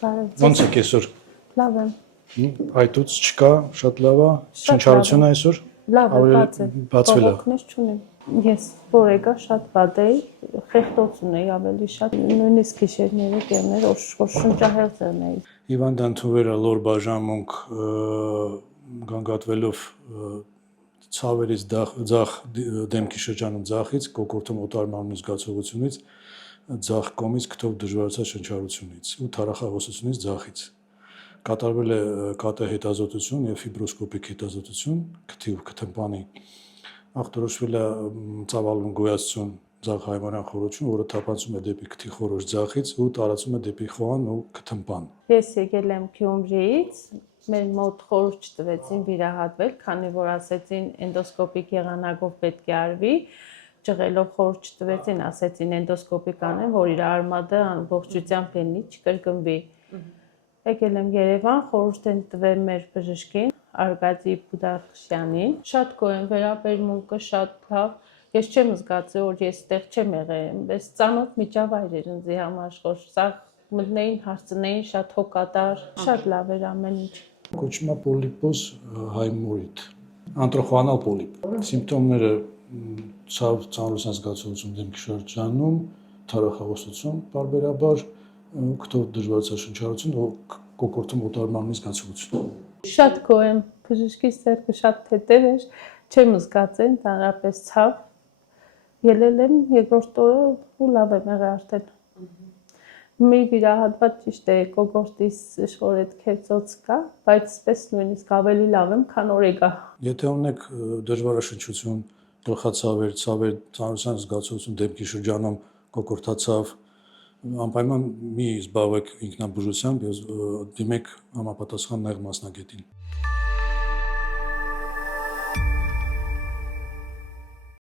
Ոնց եք այսօր։ Լավ եմ։ Այդուց չկա, շատ լավ է։ Շնչառությունը այսօր։ Լավ է, Բացվել է։ Բողոքներ չունեմ։ Ես որ եկա շատ վատ էի, խեղդոց ունեի ավելի շատ, նույնիսկ գիշերները կերներ, որ շնչահեղձ ունեի։ Հիվանդան թվերը լոր բաժանմունք գանգատվելով ցավերից ձախ դեմքի շրջանում ձախից, կոկորտում օտարմանու զգացողությունից, ձախ կողմից քթով դժվարացած շնչառությունից ու թարախահոսությունից ձախից։ Կատարվել է կատե հետազոտություն եւ ֆիբրոսկոպիկ հետազոտություն քթի ու քթմպանի։ Ախտորոշվել է ծավալուն գոյացություն ձախ հայմարյան խորություն, որը թափանցում է դեպի քթի խորոշ ձախից ու տարածում է դեպի խոհան ու քթմպան։ Ես եկել եմ Գյումրիից, մեր մոտ խորհուրդ չտվեցին վիրահատվել, քանի որ ասեցին էնդոսկոպիկ եղանակով պետք է արվի, ճղելով խորհուրդ չտվեցին, ասեցին էնդոսկոպիկ անեն, որ իր արմատը ամբողջությամբ լինի, չկրկնվի։ Եկել եմ Երևան, խորհուրդ են տվել մեր բժշկին, Արգադի Բուդախշյանին։ Շատ գոհ եմ, վերաբերմունքը շատ լավ։ Ես չեմ զգացել, որ ես այդտեղ չեմ եղել, բայց ծանոթ միջավայր էր ինձ համար, որ սա մտնեին, հարցնեին, շատ հոգատար, շատ լավ էր ամեն ինչ։ Կոչվում է պոլիպոզ հայմորիտ, անտրոխանալ պոլիպ։ Սիմպտոմները ցավ, ծանրության զգացողություն դեմքի շրջանում, թարախահոսություն, պարբերաբար քթով դժվարացած շնչառություն ու կոկորտում օտարմանու զգացողություն։ Շատ գոհ եմ, բժշկի սերկը շատ թեթև էր, չեմ զգացել ընդհանրապես ցավ։ Ելել եմ երկրորդ օրը ու լավ եմ եղել արդեն։ Մի վիրահատված ճիշտ է, կոկորտիս իշխոր այդ քերծոց կա, բայց այսպես նույնիսկ ավելի լավ եմ, քան որ եկա։ Եթե ունեք դժվարաշնչություն, գլխացավեր, ցավեր, ծանրության զգացողություն դեմքի շրջանում, կոկորտացավ, անպայման մի զբաղվեք ինքնաբուժությամբ եւ դիմեք համապատասխան նեղ մասնագետին։